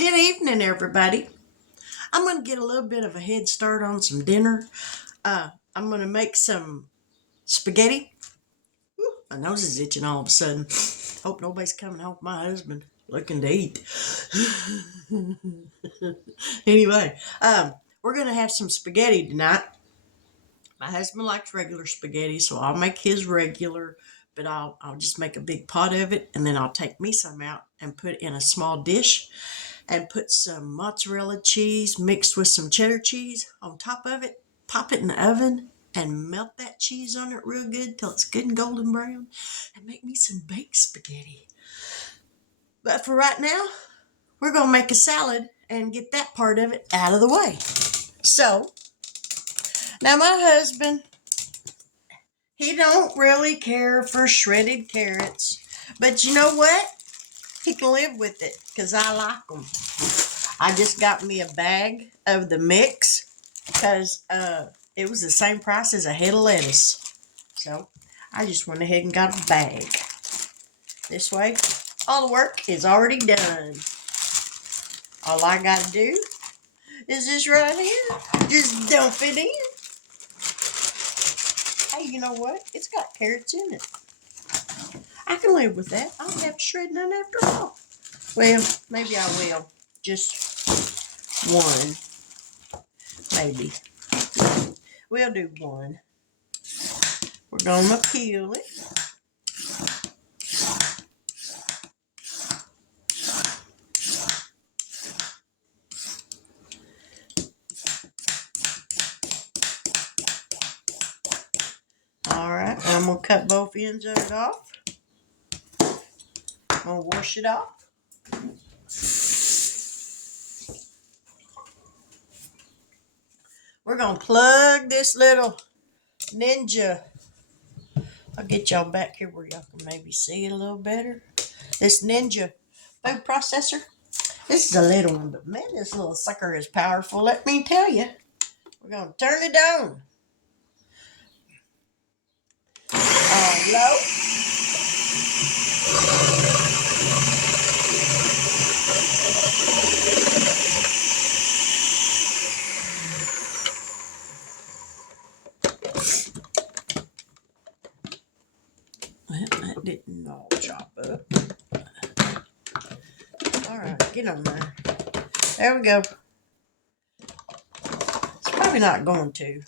Good evening, everybody. I'm going to get a little bit of a head start on some dinner. I'm going to make some spaghetti. Whew, my nose is itching all of a sudden. Hope nobody's coming home. My husband looking to eat. Anyway, we're going to have some spaghetti tonight. My husband likes regular spaghetti, so I'll make his regular, but I'll just make a big pot of it, and then I'll take me some out and put it in a small dish and put some mozzarella cheese mixed with some cheddar cheese on top of it. Pop it in the oven and melt that cheese on it real good till it's good and golden brown, and make me some baked spaghetti. But for right now, we're going to make a salad and get that part of it out of the way. So, now my husband, he don't really care for shredded carrots, but you know what? He can live with it because I like them. I just got me a bag of the mix because it was the same price as a head of lettuce. So I just went ahead and got a bag. This way, all the work is already done. All I got to do is this right here. Just dump it in. Hey, you know what? It's got carrots in it. I can live with that. I don't have to shred none after all. Well, maybe I will. Just one. Maybe. We'll do one. We're going to peel it. Alright, I'm going to cut both ends of it off. I'm going to wash it off. We're going to plug this little Ninja. I'll get y'all back here where y'all can maybe see it a little better. This Ninja food processor. This is a little one, but man, this little sucker is powerful. Let me tell you. We're going to turn it on. On low. Well, that didn't all chop up. Alright, get on there. There we go. It's probably not going to,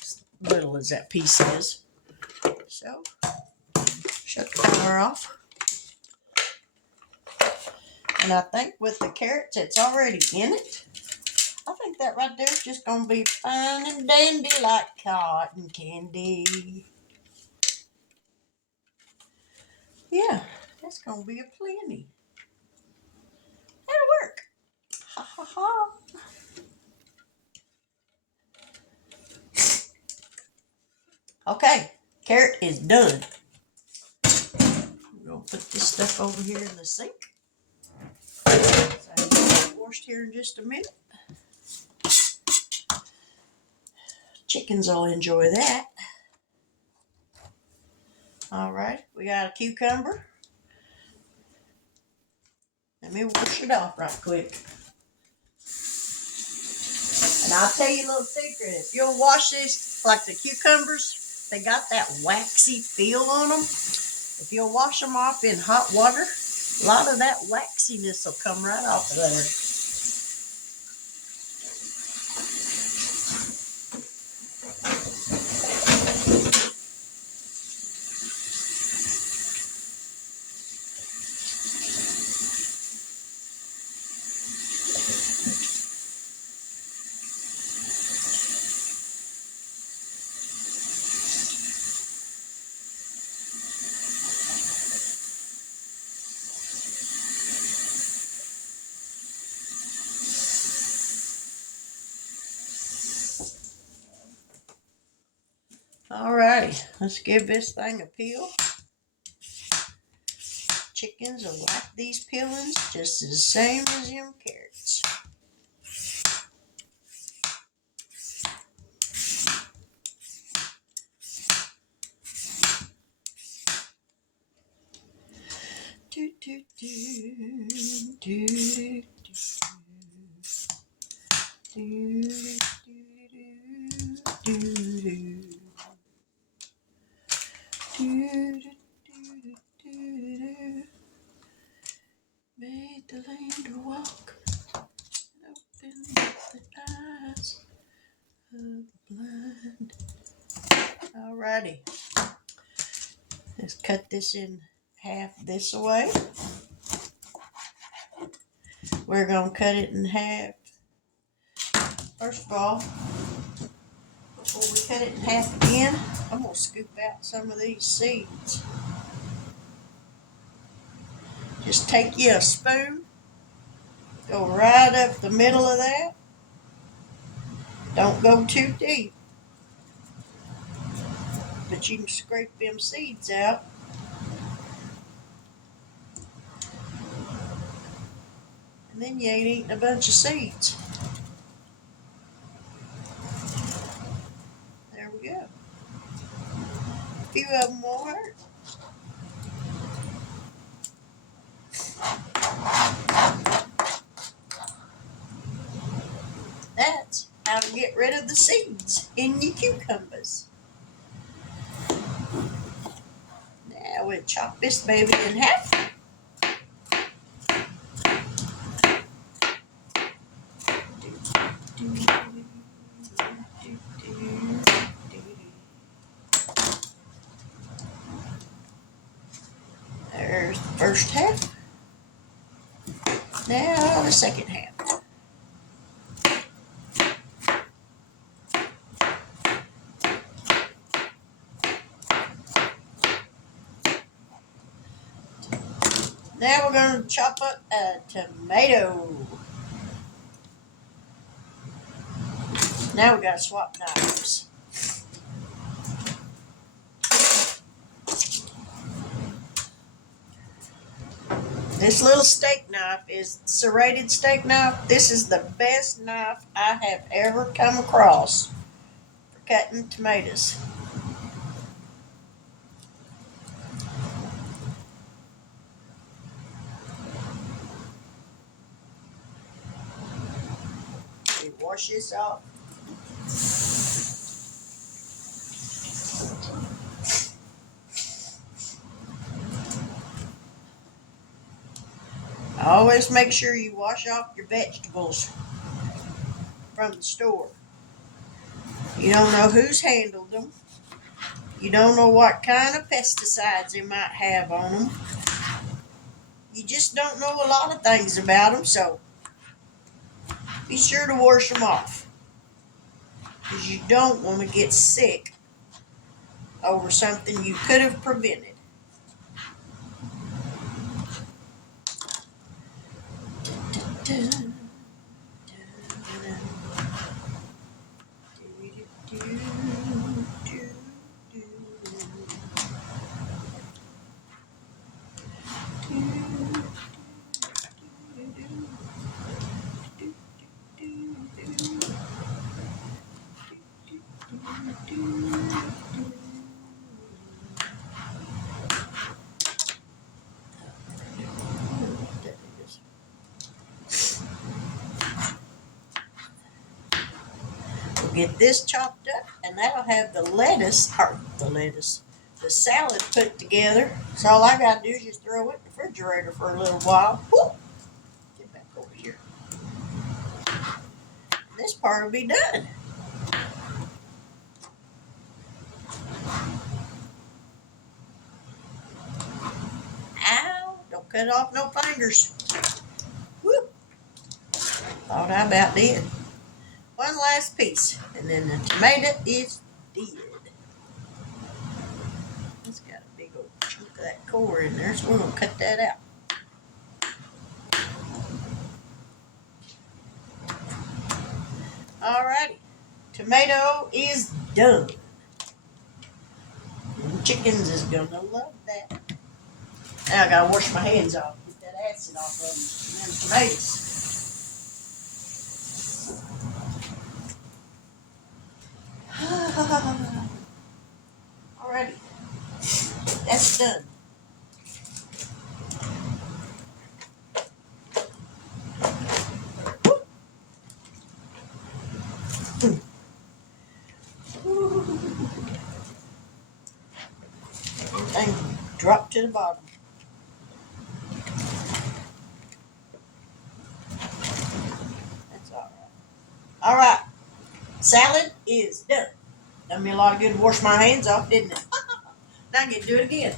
as little as that piece is. So, shut the power off. And I think with the carrots that's already in it, I think that right there is just going to be fine and dandy like cotton candy. Yeah, that's going to be a plenty. That'll work. Ha ha ha. Okay, carrot is done. I'm going to put this stuff over here in the sink. So I'll get it washed here in just a minute. Chickens will enjoy that. All right, we got a cucumber. Let me wash it off right quick. And I'll tell you a little secret. If you'll wash these, like the cucumbers, they got that waxy feel on them. If you'll wash them off in hot water, a lot of that waxiness will come right off of there. Alrighty, let's give this thing a peel. Chickens will like these peelings just the same as them carrots. Do, do, do, do, do, do. Do, do, do, do, do. Made the lame to walk, and opened up the eyes of the blind. Alrighty, let's cut this in half this way. We're gonna cut it in half. First of all, before we cut it in half again, I'm gonna scoop out some of these seeds. Just take you a spoon, go right up the middle of that. Don't go too deep, but you can scrape them seeds out. And then you ain't eating a bunch of seeds. There we go. A few of them won't hurt. That's how to get rid of the seeds in your cucumbers. Now we'll chop this baby in half. There's the first half. Now the second half. Now we're going to chop up a tomato. Now we got to swap knives. This little steak knife is serrated steak knife. This is the best knife I have ever come across for cutting tomatoes. You wash this off. Always make sure you wash off your vegetables from the store. You don't know who's handled them. You don't know what kind of pesticides they might have on them. You just don't know a lot of things about them, so be sure to wash them off. Because you don't want to get sick over something you could have prevented. Get this chopped up, and that'll have the salad put together. So all I gotta do is just throw it in the refrigerator for a little while. Whoop. Get back over here. And this part will be done. Ow! Don't cut off no fingers. Whoop. Thought I about did. One last piece, and then the tomato is dead. It's got a big old chunk of that core in there, so we're going to cut that out. Alrighty, tomato is done. And chickens is going to love that. Now I got to wash my hands off, get that acid off of them tomatoes. Alrighty, that's done. drop to the bottom. That's all right. All right. Salad is done. Done me a lot of good to wash my hands off, didn't it? Now I get to do it again.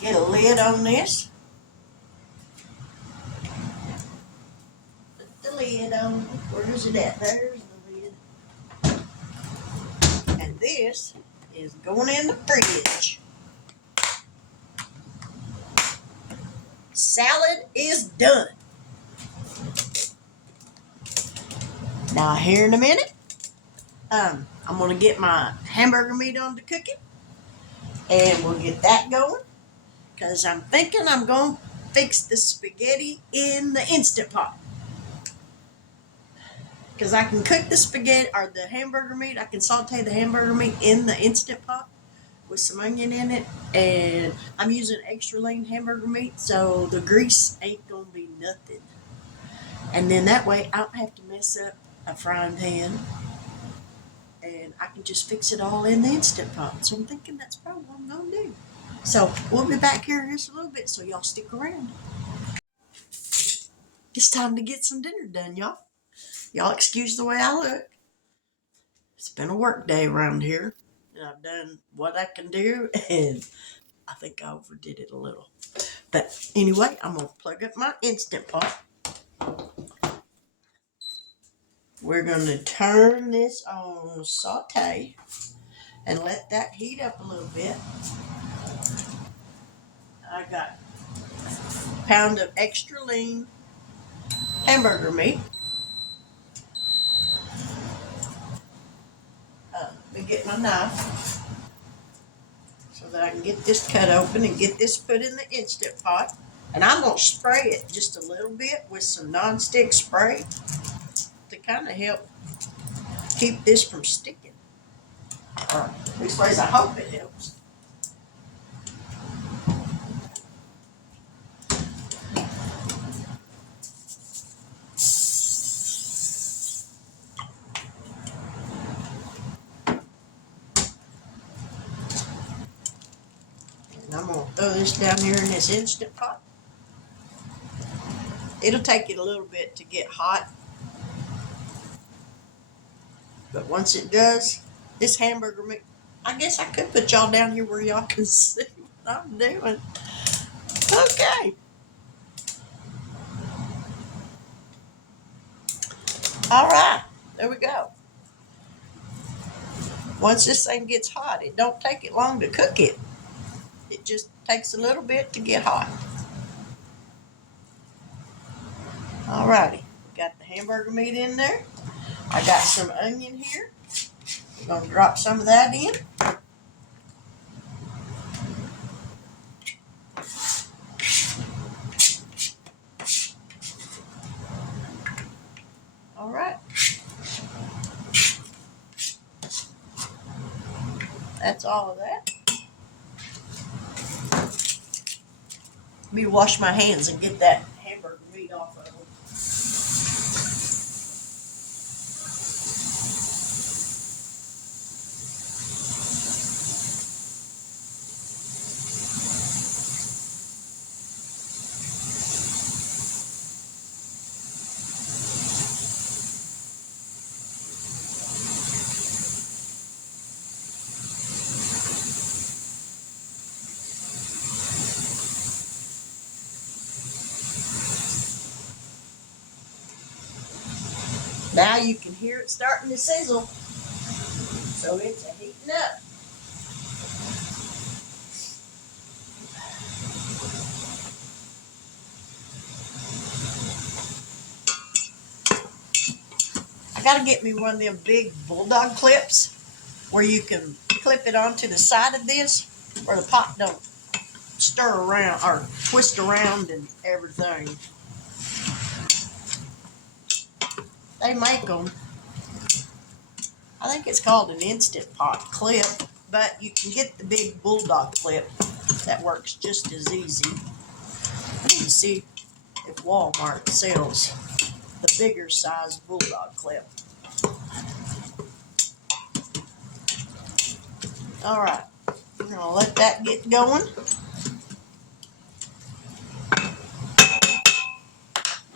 Get a lid on this. Put the lid on. Where's it at? There's the lid. And this is going in the fridge. Salad is done. Now here in a minute, I'm gonna get my hamburger meat on to cooking, and we'll get that going. Cause I'm thinking I'm gonna fix the spaghetti in the Instant Pot. Cause I can cook the spaghetti or the hamburger meat. I can saute the hamburger meat in the Instant Pot with some onion in it, and I'm using extra lean hamburger meat, so the grease ain't gonna be nothing. And then that way I don't have to mess up a frying pan, and I can just fix it all in the Instant Pot. So I'm thinking that's probably what I'm gonna do. So we'll be back here in just a little bit, so y'all stick around. It's time to get some dinner done, y'all. Y'all excuse the way I look. It's been a work day around here, and I've done what I can do, and I think I overdid it a little. But anyway, I'm going to plug up my Instant Pot. We're going to turn this on saute and let that heat up a little bit. I got a pound of extra lean hamburger meat. Let me get my knife so that I can get this cut open and get this put in the Instant Pot. And I'm going to spray it just a little bit with some nonstick spray to kind of help keep this from sticking. Or at least I hope it helps. And I'm going to throw this down here in this Instant Pot. It'll take it a little bit to get hot. But once it does, this hamburger meat, I guess I could put y'all down here where y'all can see what I'm doing. Okay. All right. There we go. Once this thing gets hot, it don't take it long to cook it. It just takes a little bit to get hot. Alrighty, got the hamburger meat in there. I got some onion here. I'm gonna drop some of that in. All right. That's all of that. Let me wash my hands and get that hamburger meat off of them. Now you can hear it starting to sizzle. So it's a heating up. I gotta get me one of them big bulldog clips where you can clip it onto the side of this where the pot don't stir around or twist around and everything. They make them. I think it's called an Instant Pot clip, but you can get the big bulldog clip that works just as easy. I need to see if Walmart sells the bigger size bulldog clip. All right, we're gonna let that get going.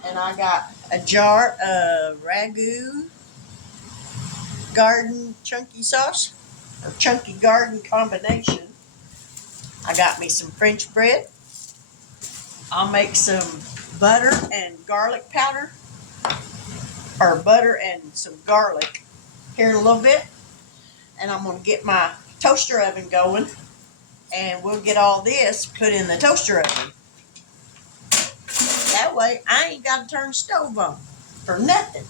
And I got a jar of Ragu Garden Chunky Sauce, or Chunky Garden combination. I got me some French bread. I'll make some butter and garlic powder, or butter and some garlic here in a little bit. And I'm going to get my toaster oven going, and we'll get all this put in the toaster oven. That way I ain't got to turn the stove on for nothing.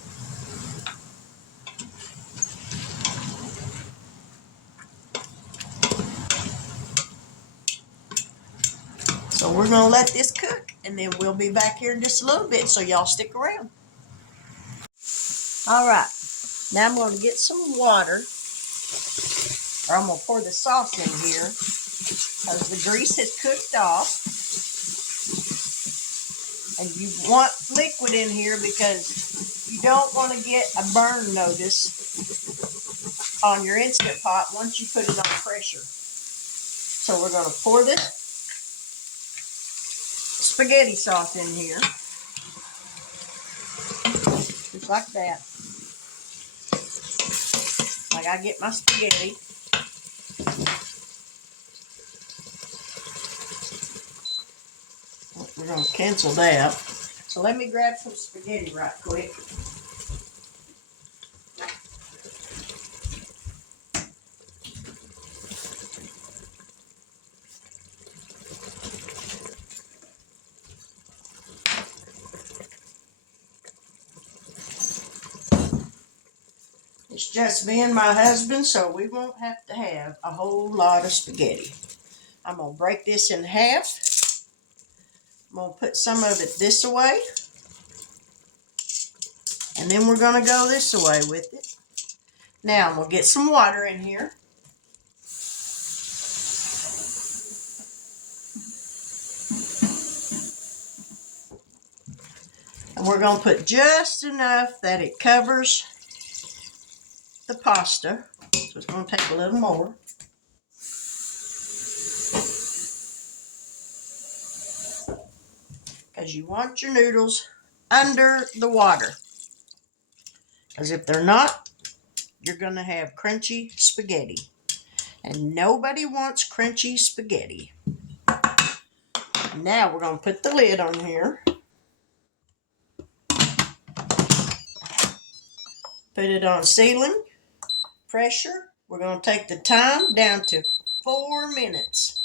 So we're going to let this cook, and then we'll be back here in just a little bit, so y'all stick around. All right, now I'm going to get some water, or I'm going to pour the sauce in here, because the grease has cooked off. And you want liquid in here because you don't want to get a burn notice on your Instant Pot once you put it on pressure. So we're going to pour this spaghetti sauce in here, just like that. Like I get my spaghetti. We're going to cancel that. So let me grab some spaghetti right quick. It's just me and my husband, so we won't have to have a whole lot of spaghetti. I'm going to break this in half. I'm going to put some of it this way. And then we're going to go this way with it. Now I'm going to get some water in here. And we're going to put just enough that it covers the pasta. So it's going to take a little more. Because you want your noodles under the water. Because if they're not, you're going to have crunchy spaghetti. And nobody wants crunchy spaghetti. Now we're going to put the lid on here. Put it on sealing pressure. We're going to take the time down to 4 minutes.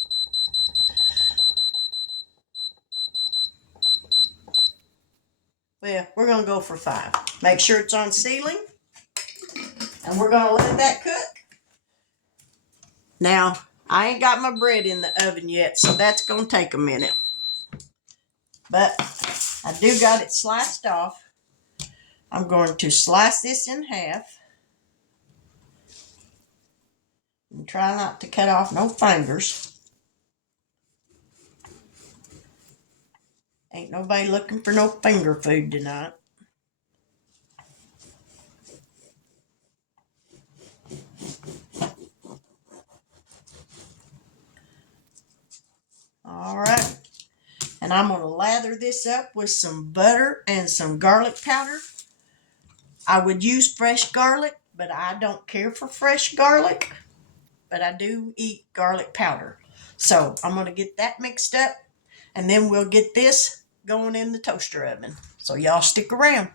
Well, we're going to go for 5. Make sure it's on sealing. And we're going to let that cook. Now, I ain't got my bread in the oven yet, so that's going to take a minute. But I do got it sliced off. I'm going to slice this in half. And try not to cut off no fingers. Ain't nobody looking for no finger food tonight. All right. And I'm going to lather this up with some butter and some garlic powder. I would use fresh garlic, but I don't care for fresh garlic. But I do eat garlic powder. So I'm going to get that mixed up. And then we'll get this going in the toaster oven. So y'all stick around.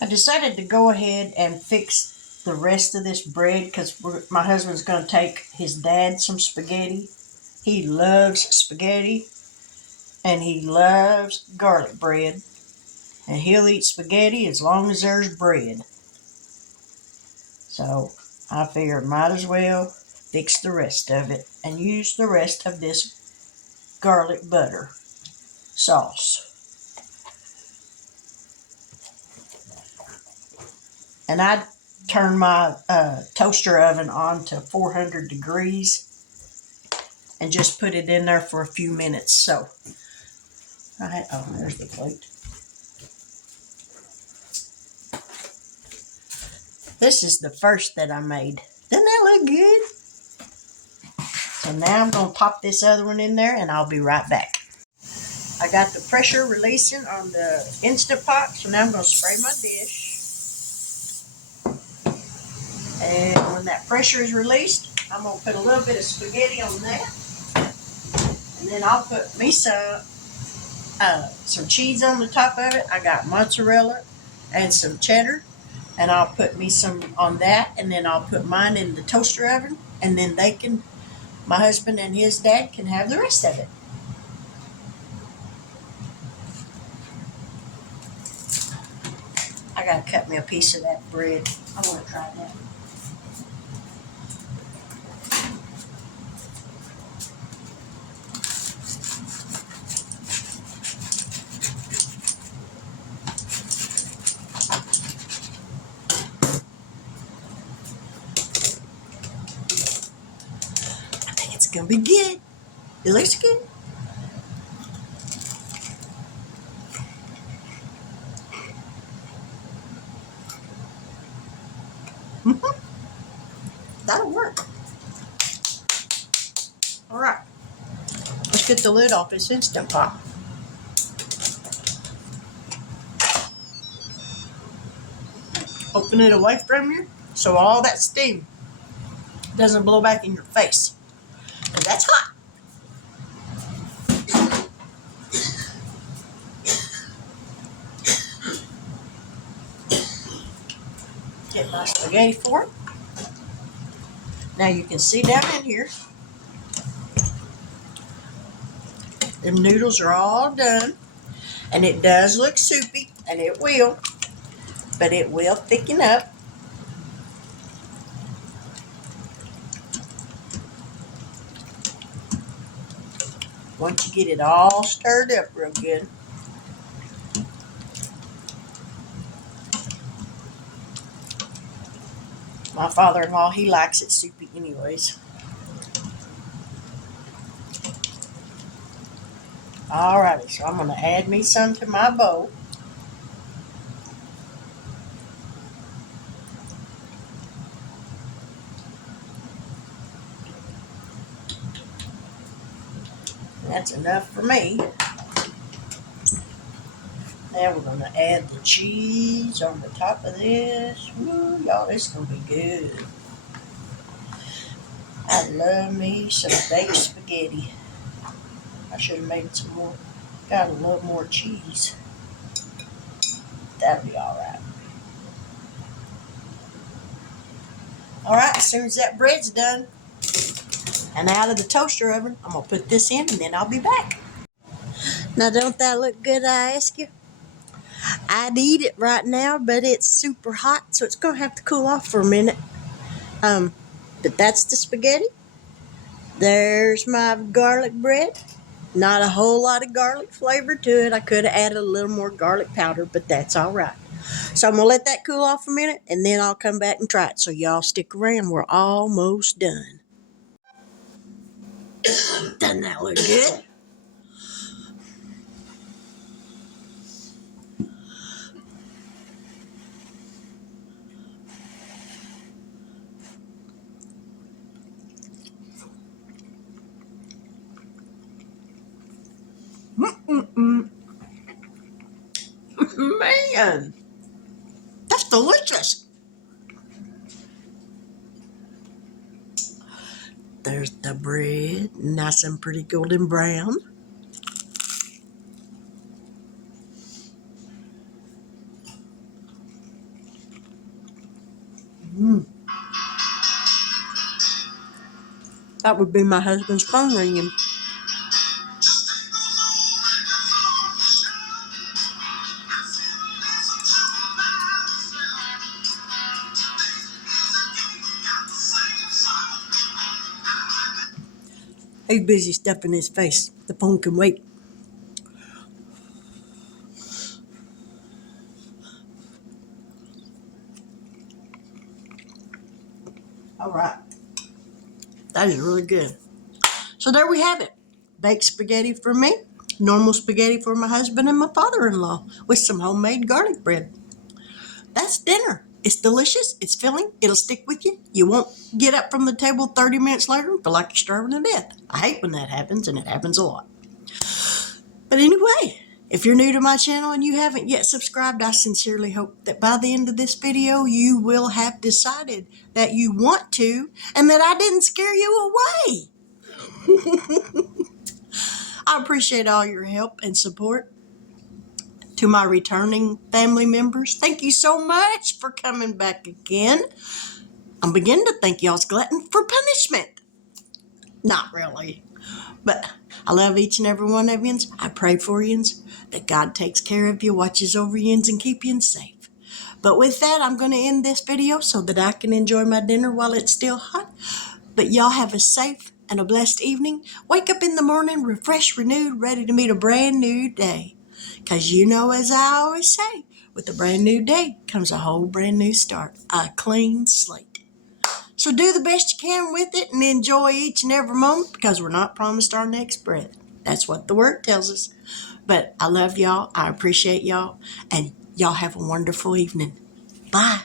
I decided to go ahead and fix the rest of this bread because my husband's going to take his dad some spaghetti. He loves spaghetti and he loves garlic bread. And he'll eat spaghetti as long as there's bread. So I figured might as well fix the rest of it and use the rest of this garlic butter sauce. And I turned my toaster oven on to 400 degrees and just put it in there for a few minutes. So, oh, there's the plate. This is the first that I made. Doesn't that look good? So now I'm going to pop this other one in there and I'll be right back. I got the pressure releasing on the Instant Pot, so now I'm going to spray my dish. And when that pressure is released, I'm going to put a little bit of spaghetti on that. And then I'll put me some cheese on the top of it. I got mozzarella and some cheddar. And I'll put me some on that. And then I'll put mine in the toaster oven. And then my husband and his dad can have the rest of it. I gotta cut me a piece of that bread. I want to try that. I think it's gonna be good. It looks good. That'll work. All right. Let's get the lid off this Instant Pot. Open it away from you so all that steam doesn't blow back in your face. Because that's hot. Get my spaghetti fork. Now you can see down in here, the noodles are all done. And it does look soupy, and it will. But it will thicken up. Once you get it all stirred up real good. My father-in-law, he likes it soupy anyways. Alrighty, so I'm going to add me some to my bowl. That's enough for me. Now we're going to add the cheese on the top of this. Woo, y'all, this is going to be good. I love me some baked spaghetti. I should have made some more. Gotta love more cheese. That'll be alright. Alright, as soon as that bread's done and out of the toaster oven, I'm going to put this in and then I'll be back. Now, don't that look good, I ask you? I'd eat it right now, but it's super hot, so it's going to have to cool off for a minute. But that's the spaghetti. There's my garlic bread. Not a whole lot of garlic flavor to it. I could have added a little more garlic powder, but that's all right. So I'm going to let that cool off a minute, and then I'll come back and try it. So y'all stick around. We're almost done. Doesn't that look good? Man, that's delicious. There's the bread, nice and pretty golden brown. That would be my husband's phone ringing. He's busy stuffing his face. The phone can wait. All right. That is really good. So there we have it. Baked spaghetti for me, normal spaghetti for my husband and my father-in-law with some homemade garlic bread. That's dinner. It's delicious. It's filling. It'll stick with you. You won't get up from the table 30 minutes later and feel like you're starving to death. I hate when that happens, and it happens a lot. But anyway, if you're new to my channel and you haven't yet subscribed, I sincerely hope that by the end of this video, you will have decided that you want to and that I didn't scare you away. I appreciate all your help and support. To my returning family members, thank you so much for coming back again. I'm beginning to think y'all's glutton for punishment. Not really, but I love each and every one of yous. I pray for yous, that God takes care of you, watches over yous, and keep yous safe. But with that, I'm going to end this video so that I can enjoy my dinner while it's still hot. But y'all have a safe and a blessed evening. Wake up in the morning refreshed, renewed, ready to meet a brand new day. Because you know, as I always say, with a brand new day comes a whole brand new start, a clean slate. So do the best you can with it and enjoy each and every moment, because we're not promised our next breath. That's what the word tells us. But I love y'all. I appreciate y'all. And y'all have a wonderful evening. Bye.